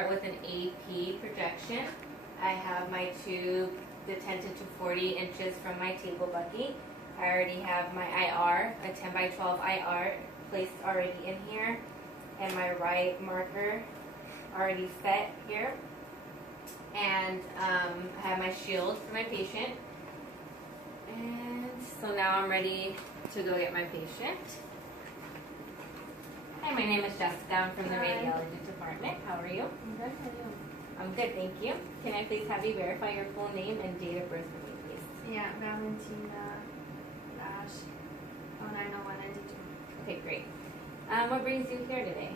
start with an AP projection. I have my tube detented to 40 inches from my table bucky. I already have my IR, a 10 by 12 IR placed already in here, and my right marker already set here. And I have my shield for my patient. And so now I'm ready to go get my patient. Hi, my name is Jessica. I'm from the radiology department. How are you? I'm good. How are you? I'm good, thank you. Can I please have you verify your full name and date of birth for me, please? Yeah, Valentina Lash, 090192. Okay, great. What brings you here today?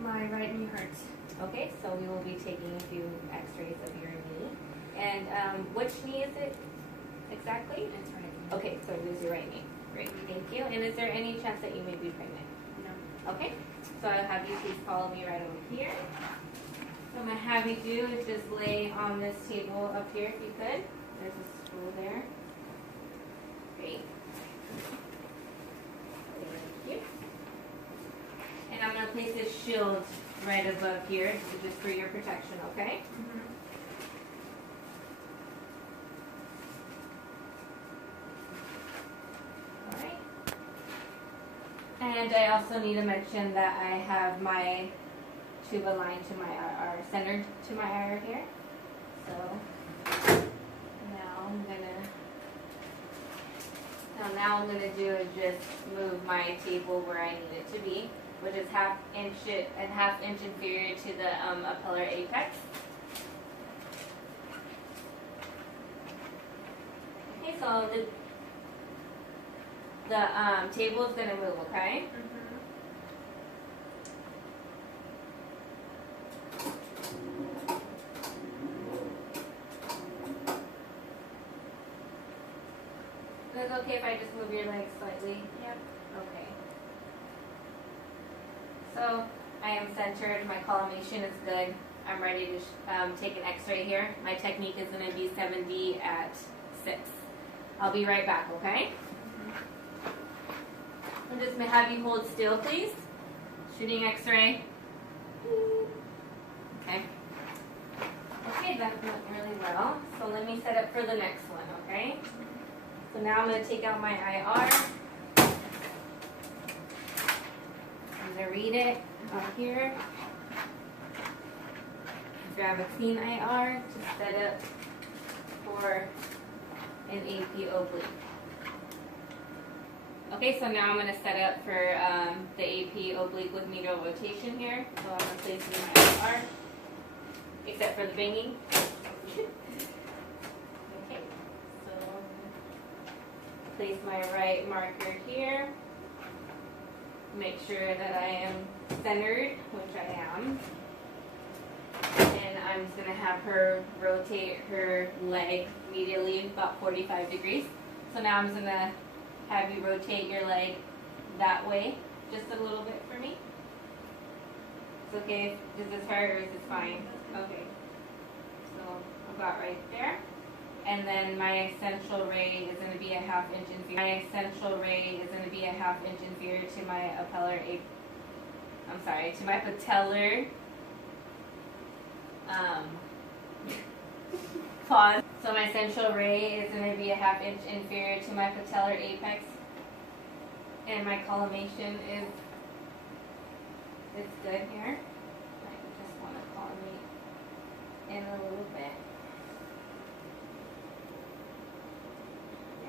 My right knee hurts. Okay, so we will be taking a few x-rays of your knee. And which knee is it exactly? It's right. Okay, so it is your right knee. Great, thank you. And is there any chance that you may be pregnant? No. Okay, so I'll have you please follow me right over here. So I'm going to have you do is just lay on this table up here if you could. There's a stool there. Great. Thank you. And I'm going to place this shield right above here just for your protection, okay? Mm-hmm. All right. And I also need to mention that I have my tube aligned to my IR, centered to my IR here. So now I'm gonna do is just move my table where I need it to be, which is half inch inferior to the apellar apex. Okay, so the table is gonna move, okay? Is it okay if I just move your legs slightly? Yep. Okay. So I am centered. My collimation is good. I'm ready to take an x-ray here. My technique is going to be 7D at 6. I'll be right back, okay? I'm just going to have you hold still, please. Shooting x-ray. Okay. Okay, that went really well. So let me set up for the next one, okay? So now I'm going to take out my IR. I'm going to read it up here. Grab a clean IR to set up for an AP oblique. Okay, so now I'm going to set up for the AP oblique with medial rotation here. So I'm going to place my IR, except for the banging. Place my right marker here. Make sure that I am centered, which I am. And I'm just going to have her rotate her leg medially about 45 degrees. So now I'm just going to have you rotate your leg that way just a little bit for me. It's okay. Does this hurt or is this fine? Okay. So about right there. And then my central ray is going to be a ½ inch inferior. My central ray is going to be a ½ inch inferior to my to my patellar pause. So my central ray is going to be a ½ inch inferior to my patellar apex. And my collimation is good here. I just want to collimate in a little bit.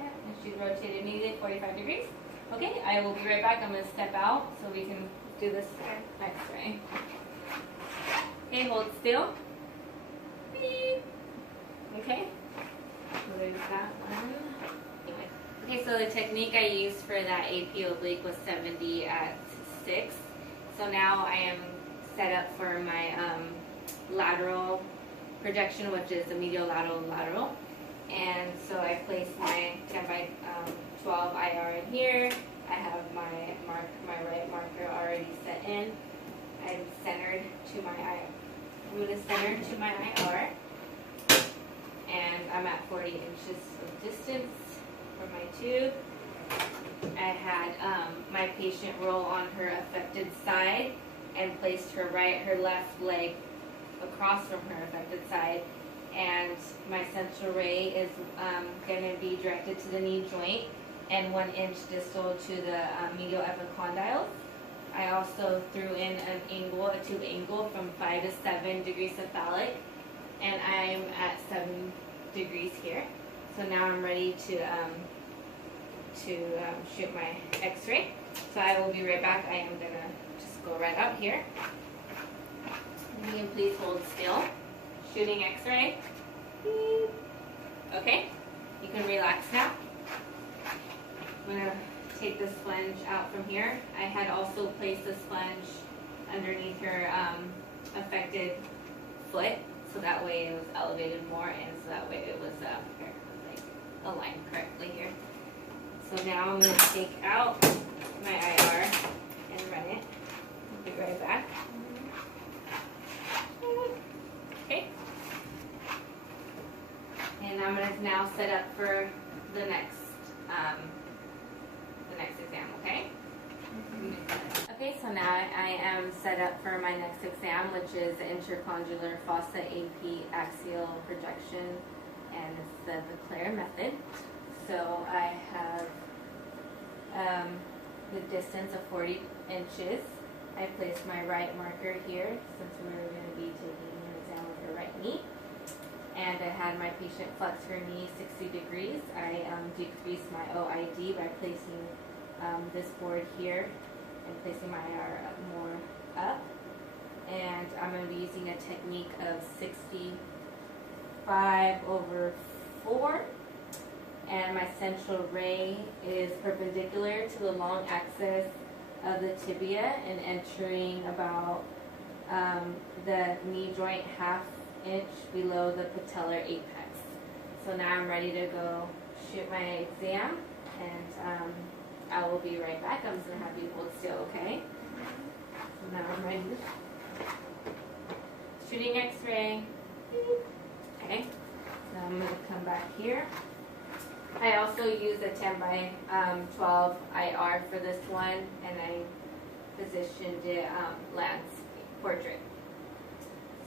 And she's rotated immediately 45 degrees. Okay, I will be right back. I'm going to step out so we can do this x-ray. Okay, hold still. Beep. Okay, so there's that one. Okay, so the technique I used for that AP oblique was 7D at 6. So now I am set up for my lateral projection, which is the medial lateral. And so I placed my 10 by 12 IR in here. I have my right marker already set in. I'm centered to my IR. I'm going to center to my IR. And I'm at 40 inches of distance from my tube. I had my patient roll on her affected side and placed her left leg across from her affected side. And my central ray is going to be directed to the knee joint and 1 inch distal to the medial epicondyles. I also threw in an angle, a tube angle from 5 to 7 degrees cephalic, and I'm at 7 degrees here. So now I'm ready to shoot my x-ray. So I will be right back. I am going to just go right out here. You can please hold still. Shooting x-ray. Okay, you can relax now. I'm going to take the sponge out from here. I had also placed the sponge underneath her affected foot, so that way it was elevated more, and so that way it was like aligned correctly here. So now I'm going to take out my IR and run it. I'll be right back. Okay. And I'm going to now set up for the next exam, okay? Okay, so now I am set up for my next exam, which is the intercondylar fossa AP axial projection, and it's the Claire method. So I have the distance of 40 inches. I placed my right marker here since we're going to be taking an exam of her right knee. And I had my patient flex her knee 60 degrees. I decreased my OID by placing this board here and placing my IR more up. And I'm going to be using a technique of 65/4. And my central ray is perpendicular to the long axis of the tibia and entering about the knee joint 1/2 inch below the patellar apex. So now I'm ready to go shoot my exam, and I will be right back. I'm just going to have you hold still, okay? So now I'm ready. Shooting x-ray. Okay. Now I'm going to come back here. I also used a 10/12 IR for this one, and I positioned it landscape portrait.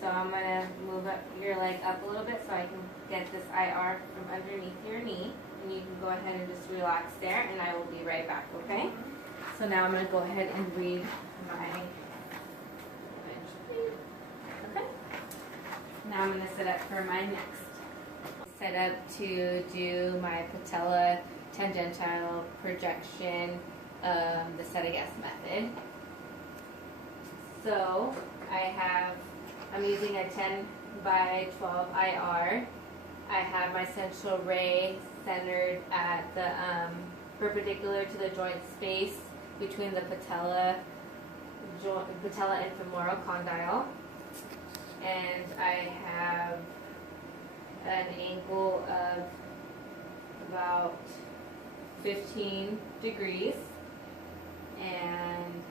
So I'm going to move up your leg up a little bit so I can get this IR from underneath your knee. And you can go ahead and just relax there, and I will be right back, okay? So now I'm going to go ahead and read my image. Okay. Now I'm going to set up for my next. Set up to do my patella tangential projection, the Sedegas method. So I'm using a 10/12 IR. I have my central ray centered at the perpendicular to the joint space between the patella and femoral condyle, and I have an angle of about 15 degrees, and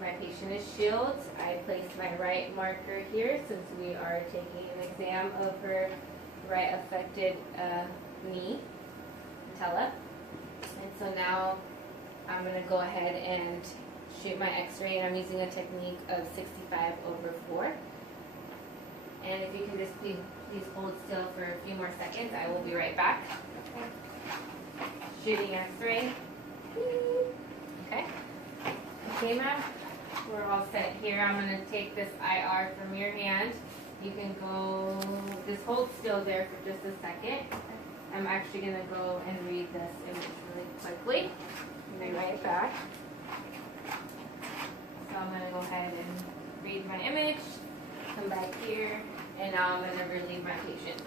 my patient is Shields. I placed my right marker here since we are taking an exam of her right affected knee, patella. And so now I'm going to go ahead and shoot my x-ray, and I'm using a technique of 65/4. And if you can just please hold still for a few more seconds, I will be right back. Okay. Shooting x-ray. Okay. Okay, ma'am. We're all set here. I'm going to take this IR from your hand. You can go, just hold still there for just a second. I'm actually going to go and read this image really quickly. And then write it back. So I'm going to go ahead and read my image, come back here, and now I'm going to relieve my patient.